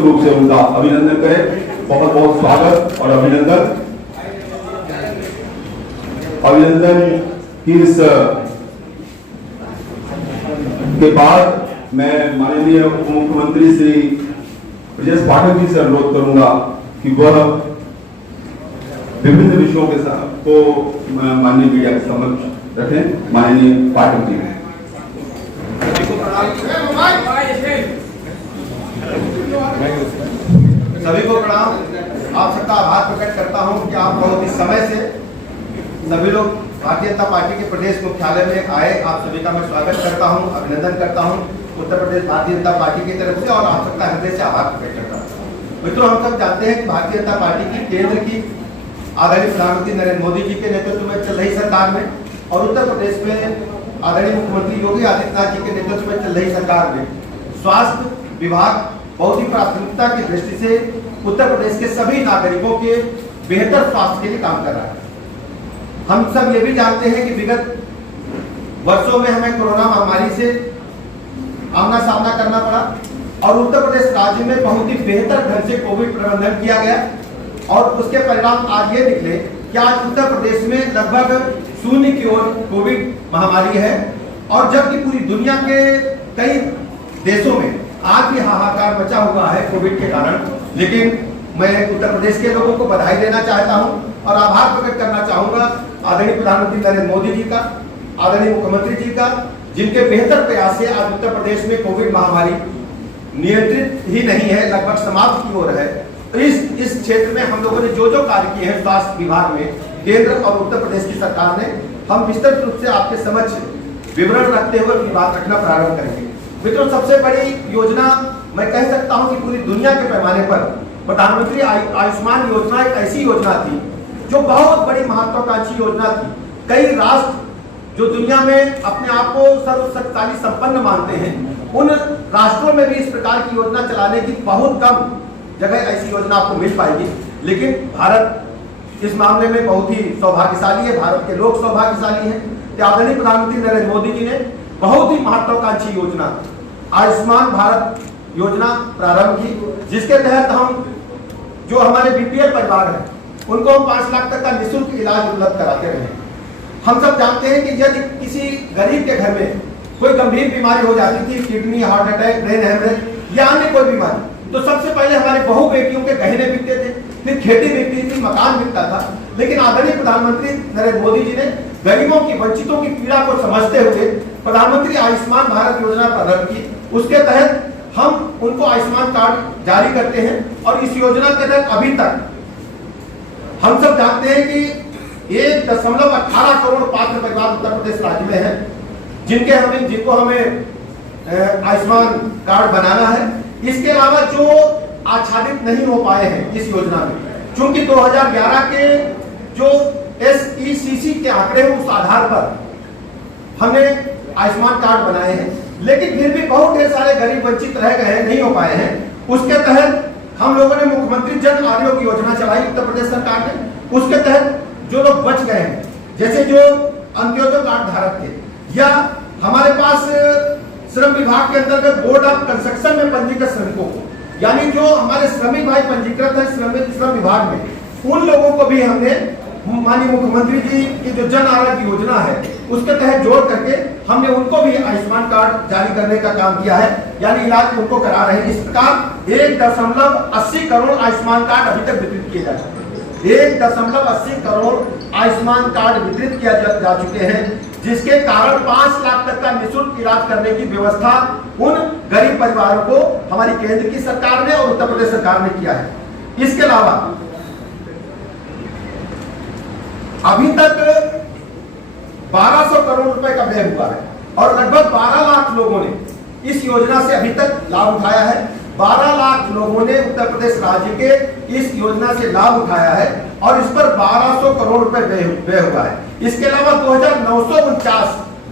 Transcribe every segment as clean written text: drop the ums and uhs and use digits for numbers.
पूर्ण रूप से उनका अभिनंदन करें। बहुत बहुत स्वागत और अभिनंदन की इस के बाद मैं माननीय उप मुख्यमंत्री श्री ब्रजेश पाठक जी से अनुरोध करूंगा कि वह विभिन्न विषयों के साथ को माननीय मीडिया के समक्ष रखें। माननीय पाठक जी, सभी को प्रणाम। आप सबका आभार प्रकट करता हूं कि आप बहुत ही समय से सभी लोग भारतीय जनता पार्टी के प्रदेश मुख्यालय में आए। आप सभी का मैं स्वागत करता हूं, अभिनंदन करता हूं उत्तर प्रदेश भारतीय जनता पार्टी की तरफ से, और आप सबका हृदय से आभार प्रकट करता हूं। मित्रों, हम सब जानते हैं कि भारतीय जनता पार्टी की केंद्र की आदरणीय प्रधानमंत्री नरेंद्र मोदी जी के नेतृत्व में चल रही सरकार में और उत्तर प्रदेश में आदरणीय मुख्यमंत्री योगी आदित्यनाथ जी के नेतृत्व में चल रही सरकार में स्वास्थ्य विभाग बहुत ही प्राथमिकता की दृष्टि से उत्तर प्रदेश के सभी नागरिकों के बेहतर स्वास्थ्य के लिए काम कर रहा है। हम सब ये भी जानते हैं कि विगत वर्षों में हमें कोरोना महामारी से आमना सामना करना पड़ा और उत्तर प्रदेश राज्य में बहुत ही बेहतर ढंग से कोविड प्रबंधन किया गया और उसके परिणाम आज ये निकले कि आज उत्तर प्रदेश में लगभग शून्य की ओर कोविड महामारी है और जबकि पूरी दुनिया के कई देशों में आज भी हाहाकार मचा हुआ है कोविड के कारण। लेकिन मैं उत्तर प्रदेश के लोगों को बधाई देना चाहता हूं और आभार प्रकट करना चाहूंगा आदरणीय प्रधानमंत्री नरेंद्र मोदी जी का, आदरणीय मुख्यमंत्री जी का, जिनके बेहतर प्रयास से आज उत्तर प्रदेश में कोविड महामारी नियंत्रित ही नहीं है, लगभग समाप्त की ओर है। इस क्षेत्र में हम लोगों ने जो कार्य किए हैं स्वास्थ्य विभाग में केंद्र और उत्तर प्रदेश की सरकार ने, हम विस्तृत रूप से आपके समक्ष विवरण रखते हुए अपनी बात रखना प्रारंभ करेंगे। मित्रों, सबसे बड़ी योजना मैं कह सकता हूं कि पूरी दुनिया के पैमाने पर प्रधानमंत्री आयुष्मान योजना एक ऐसी योजना थी जो बहुत बड़ी महत्वाकांक्षी योजना थी। कई राष्ट्र जो दुनिया में अपने आप को सर्वशक्तिशाली संपन्न मानते हैं, उन राष्ट्रों में भी इस प्रकार की योजना चलाने की बहुत कम जगह ऐसी योजना आपको मिल पाएगी। लेकिन भारत इस मामले में बहुत ही सौभाग्यशाली है, भारत के लोग सौभाग्यशाली हैं कि आदरणीय प्रधानमंत्री नरेंद्र मोदी जी ने बहुत ही महत्वाकांक्षी योजना आयुष्मान भारत योजना प्रारंभ की, जिसके तहत हम जो हमारे बीपीएल परिवार हैं उनको हम 5 लाख तक का निःशुल्क इलाज उपलब्ध कराते रहे। हम सब जानते हैं कि यदि किसी गरीब के घर में कोई गंभीर बीमारी हो जाती थी, kidney, heart attack, brain haemorrhage या अन्य कोई बीमारी, तो सबसे पहले हमारे बहू बेटियों के गहने बिकते थे, फिर खेती बिकती थी, मकान बिकता था। लेकिन आदरणीय प्रधानमंत्री नरेंद्र मोदी जी ने गरीबों की, वंचितों की पीड़ा को समझते हुए प्रधानमंत्री आयुष्मान भारत योजना प्रारंभ की। उसके तहत हम उनको आयुष्मान कार्ड जारी करते हैं और इस योजना के तहत अभी तक हम सब जानते हैं कि 1.18 करोड़ पात्र परिवार उत्तर प्रदेश राज्य में है जिनको हमें आयुष्मान कार्ड बनाना है। इसके अलावा जो आच्छादित नहीं हो पाए हैं इस योजना में, चूंकि 2011 के जो SECC के आंकड़े उस आधार पर हमने आयुष्मान कार्ड बनाए हैं, लेकिन फिर भी बहुत ढेर सारे गरीब वंचित रह गए हैं, नहीं हो पाए हैं। उसके तहत हम लोगों ने मुख्यमंत्री जन आरोग्य योजना चलाई उत्तर प्रदेश सरकार ने। उसके तहत जो लोग बच गए हैं, जैसे जो अंत्योदय कार्ड धारक थे या हमारे पास श्रम विभाग के अंतर्गत बोर्ड ऑफ कंस्ट्रक्शन में पंजीकृत श्रमिकों को, यानी जो हमारे श्रमिक भाई पंजीकृत है श्रम विभाग में, उन लोगों को भी हमने माननीय मुख्यमंत्री जी की जो जन आरोग्य योजना है उसके तहत जोड़ करके हमने उनको भी आयुष्मान कार्ड जारी करने का काम किया है, यानी इलाज उनको करा रहे हैं। इस प्रकार 1.80 करोड़ आयुष्मान कार्ड अभी तक वितरित किए जा चुके हैं। 1.80 करोड़ आयुष्मान कार्ड वितरित किया जा चुके हैं, जिसके कारण 5 लाख तक का निःशुल्क इलाज करने की व्यवस्था उन गरीब परिवारों को हमारी केंद्र की सरकार ने और उत्तर प्रदेश सरकार ने किया है। इसके अलावा अभी तक 1200 करोड़ रुपए का व्यय हुआ है और लगभग 12 लाख लोगों ने इस योजना से अभी तक लाभ उठाया है। 12 लाख लोगों ने उत्तर प्रदेश राज्य के इस योजना से लाभ उठाया है और इस पर 1200 करोड़ रुपए व्यय हुआ है। इसके अलावा 2949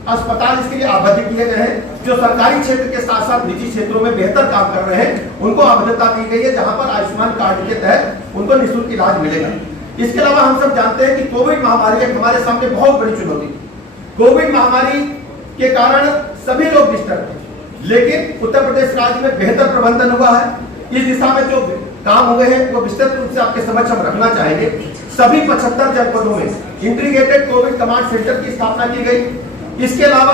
अस्पताल इसके लिए आबद्ध किए गए हैं, जो सरकारी क्षेत्र के साथ साथ निजी क्षेत्रों में बेहतर काम कर रहे हैं, उनको आबद्धता दी गई है, जहां पर आयुष्मान कार्ड के तहत उनको निःशुल्क इलाज मिलेगा। इसके अलावा हम सब जानते हैं कि कोविड महामारी एक हमारे सामने बहुत बड़ी चुनौती थी। कोविड महामारी के कारण सभी लोग डिस्टर्ब थे, लेकिन उत्तर प्रदेश राज्य में बेहतर प्रबंधन हुआ है इस दिशा में जो काम हुए हैं वो विस्तृत रूप से आपके समक्ष हम रखना चाहेंगे। सभी 75 जनपदों में इंटीग्रेटेड कोविड कमांड सेंटर की स्थापना की गई। इसके अलावा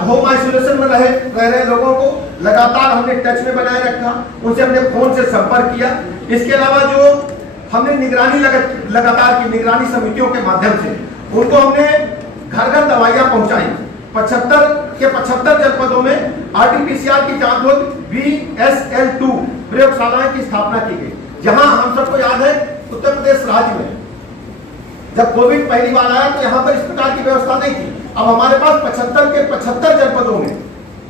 होम आइसोलेशन में रह रहे लोगों को लगातार हमने टच में बनाए रखा, उनसे हमने फोन से संपर्क किया। इसके अलावा जो हमने निगरानी लगातार की निगरानी समितियों के माध्यम से उनको हमने घर घर दवाइयां पहुंचाई। 75 जनपदों में RT-PCR की जांच रोग VSL-2 प्रयोगशालाएं की स्थापना की गई। जहां हम सबको याद है उत्तर प्रदेश राज्य में जब कोविड पहली बार आया तो यहाँ पर इस प्रकार की व्यवस्था नहीं थी। अब हमारे पास 75 के 75 जनपदों में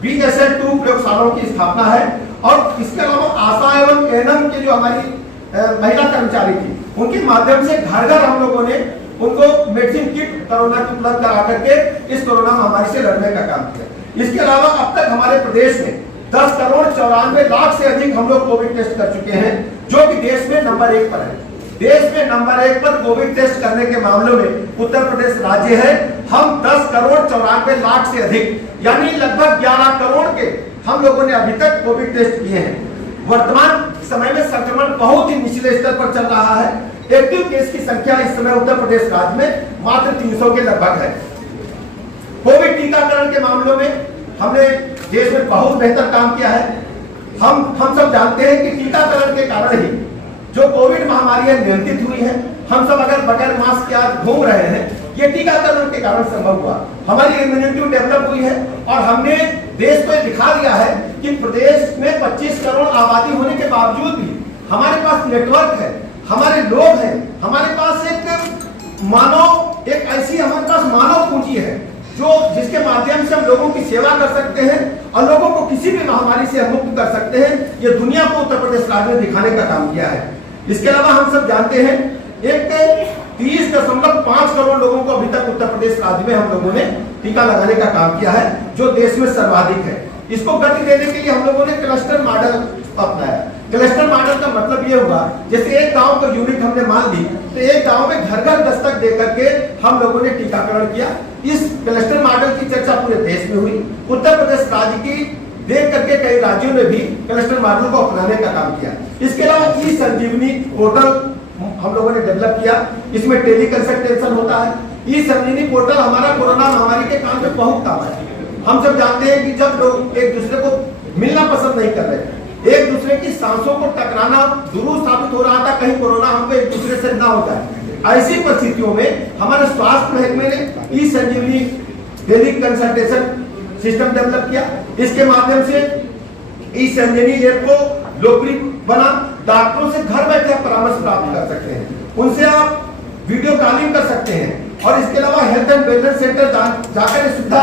VSL-2 प्रयोगशालाओं की स्थापना है। और इसके अलावा आशा एवं एएनएम की जो हमारी महिला कर्मचारी थी उनके माध्यम से घर घर हम लोगों ने उनको मेडिसिन किट कोरोना की उपलब्ध करा करके इस कोरोना महामारी से लड़ने का काम किया। इसके अलावा अब तक हमारे प्रदेश में 10 करोड़ 94 लाख से अधिक हम लोग कोविड टेस्ट कर चुके हैं, जो कि देश में नंबर 1 पर है। देश में नंबर 1 पर कोविड टेस्ट करने के मामलों में उत्तर प्रदेश राज्य है। हम 10 करोड़ 94 लाख से अधिक यानी लगभग 11 करोड़ के हम लोगों ने अभी तक कोविड टेस्ट किए हैं। वर्तमान समय में संक्रमण बहुत ही निचले स्तर पर चल रहा है। एक्टिव केस की संख्या इस समय उत्तर प्रदेश राज्य में मात्र 300 के लगभग है। कोविड टीकाकरण के मामलों में हमने देश में बहुत बेहतर काम किया है। हम सब जानते हैं कि टीकाकरण के कारण ही जो कोविड महामारी नियंत्रित हुई है। हम सब अगर बगैर मास्क के आज घूम रहे हैं, ये टीकाकरण के कारण संभव हुआ। हमारी इम्यूनिटी डेवलप हुई है और हमने देश को दिखा दिया है कि प्रदेश में 25 करोड़ आबादी होने के बावजूद भी हमारे पास नेटवर्क है, हमारे लोग हैं, हमारे पास एक ऐसी हमारे पास मानव पूंजी है जो जिसके माध्यम से हम लोगों की सेवा कर सकते हैं और लोगों को किसी भी महामारी से मुक्त कर सकते हैं। ये दुनिया को उत्तर प्रदेश राज्य ने दिखाने का काम किया है। इसके अलावा हम सब जानते हैं 30.5 करोड़ लोगों को अभी तक उत्तर प्रदेश राज्य में हम लोगों ने टीका लगाने का काम किया है, जो देश में सर्वाधिक है। इसको गति देने के लिए हम लोगों ने क्लस्टर मॉडल अपनाया। क्लस्टर मॉडल का मतलब ये हुआ, जैसे एक गांव को यूनिट हमने मान ली तो एक गांव में घर घर दस्तक दे करके हम लोगों ने टीकाकरण किया। इस क्लस्टर मॉडल की चर्चा पूरे देश में हुई। उत्तर प्रदेश राज्य की देख करके कई राज्यों ने भी क्लस्टर मॉडल को अपनाने का काम किया। इसके अलावा ई संजीवनी पोर्टल हम लोगों ने डेवलप किया। इसमें टेली कंसल्टेशन होता है। ई संजीवनी पोर्टल हमारा कोरोना महामारी के काम में बहुत काम है। हम सब जानते हैं कि जब लोग एक दूसरे को मिलना पसंद नहीं कर रहे, एक दूसरे की सांसों को टकराना दुरूह साबित हो रहा था, कहीं कोरोना हमको एक दूसरे से ना हो जाए। ऐसी परिस्थितियों में हमारे स्वास्थ्य महकमे ने ई संजीवनी टेली कंसल्टेशन सिस्टम डेवलप किया। इसके माध्यम से ई संजीवनी ऐप को लोकप्रिय बना। डॉक्टरों से घर बैठे परामर्श प्राप्त कर सकते हैं, उनसे आप वीडियो कॉलिंग कर सकते हैं और इसके अलावा हेल्थ एंड वेलनेस सेंटर जाकर ये सुविधा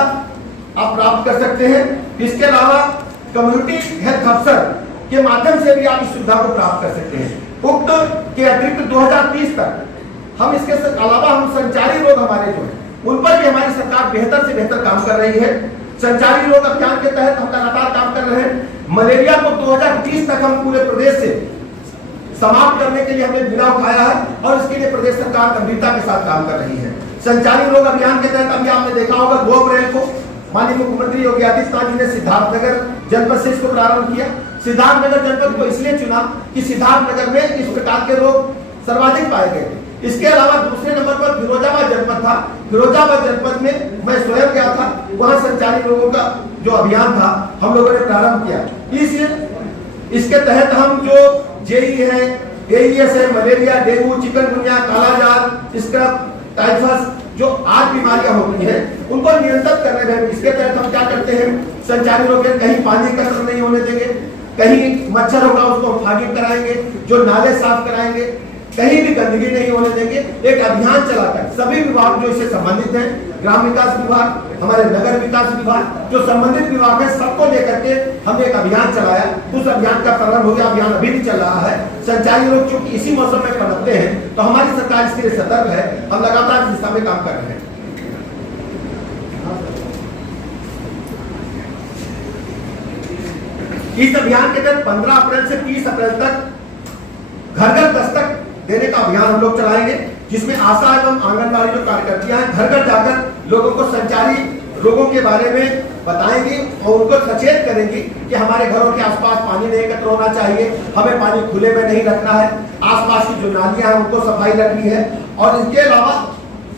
आप प्राप्त कर सकते हैं। इसके अलावा कम्युनिटी हेल्थ अफसर के माध्यम से भी आप इस सुविधा को प्राप्त कर सकते हैं। उक्त के अतिरिक्त 2030 तक हम इसके अलावा हम संचारी रोग हमारे जो है उन पर भी हमारी सरकार बेहतर से बेहतर काम कर रही है। संचारी रोग अभियान के तहत हम लगातार काम कर रहे हैं। मलेरिया को 2030 तक हम पूरे प्रदेश से समाप्त करने के लिए हमने बीड़ा उठाया है और इसके लिए प्रदेश सरकार गंभीरता के साथ काम कर रही है। संचारी रोग अभियान के तहत अभी आपने देखा होगा 2 अप्रैल को माननीय मुख्यमंत्री योगी आदित्यनाथ जी ने सिद्धार्थनगर जनपद से इसको प्रारंभ किया। सिद्धार्थनगर जनपद को इसलिए चुना कि सिद्धार्थनगर में इस प्रकार के रोग सर्वाधिक पाए गए थे। इसके अलावा दूसरे नंबर पर फिरोजाबाद जनपद था। फिरोजाबाद जनपद में मैं स्वयं गया था, वहां संचारी रोगों का जो अभियान था हम लोगों ने प्रारंभ किया। इसके तहत हम जो जेई है, एईएस है, मलेरिया, डेंगू, चिकनगुनिया, कालाजार, स्क्रब, टाइफस जो 8 बीमारियां होती हैं उनको नियंत्रित करने में इसके तहत हम क्या करते हैं, संचारी रोग कहीं पानी एकत्र नहीं होने देंगे, कहीं मच्छर होगा उसको फॉगिंग कराएंगे, जो नाले साफ कराएंगे, कहीं भी गंदगी नहीं होने देंगे। एक अभियान चलाकर सभी विभाग जो इससे संबंधित हैं, ग्राम विकास विभाग, हमारे नगर विकास विभाग जो संबंधित विभाग है, सबको लेकर के हमने एक अभियान चलाया। उस अभियान का प्रारंभ हो गया, अभियान अभी भी चल रहा है। संचारी रोग चूंकि इसी मौसम में पनपते हैं तो हमारी सरकार इसके लिए सतर्क है। हम लगातार इस दिशा में काम कर रहे हैं। इस अभियान के तहत 15 अप्रैल से 30 अप्रैल तक घर घर दस्तक देने का अभियान हम लोग चलाएंगे, जिसमें आशा एवं आंगनबाड़ी जो कार्यकर्तियां हैं घर घर जाकर लोगों को संचारी रोगों के बारे में बताएंगी और उनको सचेत करेंगी कि हमारे घरों के आसपास पानी नहीं एकत्र होना चाहिए, हमें पानी खुले में नहीं रखना है, आसपास की जो नालियां हैं उनको सफाई रखनी है, और इसके अलावा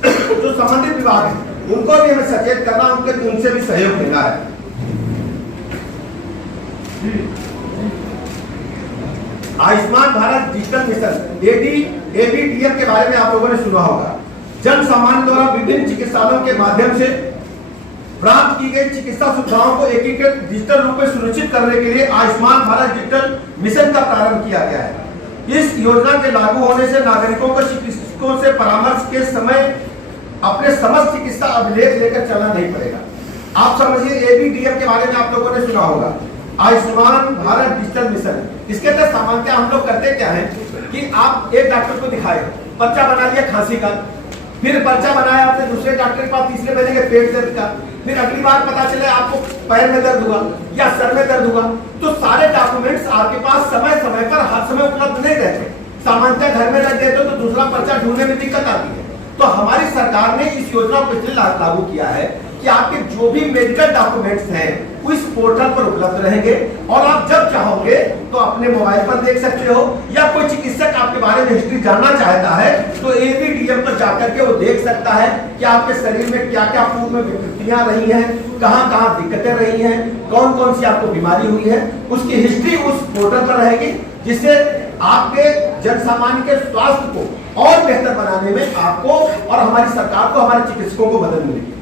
जो संबंधित विभाग है उनको भी हमें सचेत करना, उनसे भी सहयोग लेना है। Ayushman Bharat digital mission ABDM के बारे में आप लोगों ने सुना होगा। जन सामान्य द्वारा विभिन्न चिकित्सालयों के माध्यम से प्राप्त की गई चिकित्सा सुविधाओं को एकीकृत डिजिटल रूप में सुनिश्चित करने के लिए आयुष्मान भारत डिजिटल मिशन का प्रारंभ किया गया है। इस योजना के लागू होने से नागरिकों को चिकित्सकों से परामर्श के समय अपने समस्त चिकित्सा अभिलेख लेकर चलना नहीं पड़ेगा। आप समझिए ABDM के बारे में आप लोगों ने सुना होगा, आयुष्मान भारत डिजिटल मिशन। इसके तहत सामान्यतः हम लोग करते क्या है कि आप एक डॉक्टर को दिखाए, पर्चा बना लिया खांसी का, फिर पर्चा बनाया आपने दूसरे डॉक्टर के पास, तीसरे महीने के पेट दर्द का, फिर अगली बार पता चले आपको पैर में दर्द हुआ या सर में दर्द हुआ, तो सारे डॉक्यूमेंट्स आपके पास समय समय पर हर समय उपलब्ध नहीं रहते। सामान्यतः घर में रख देते तो दूसरा पर्चा ढूंढने में दिक्कत आती है। तो हमारी सरकार ने इस योजना को इसलिए लागू किया है कि आपके जो भी मेडिकल डॉक्यूमेंट्स हैं वो इस पोर्टल पर उपलब्ध रहेंगे, और आप जब चाहोगे तो अपने मोबाइल पर देख सकते हो, या कोई चिकित्सक आपके बारे में हिस्ट्री जानना चाहता है तो ABDM पर जाकर के वो देख सकता है कि आपके शरीर में क्या क्या पूर्व में विकृतियां रही हैं, कहां कहां दिक्कतें रही हैं, कौन कौन सी आपको बीमारी हुई है, उसकी हिस्ट्री उस पोर्टल पर रहेगी, जिससे आपके जन सामान्य के स्वास्थ्य को और बेहतर बनाने में आपको और हमारी सरकार को, हमारे चिकित्सकों को मदद मिलेगी।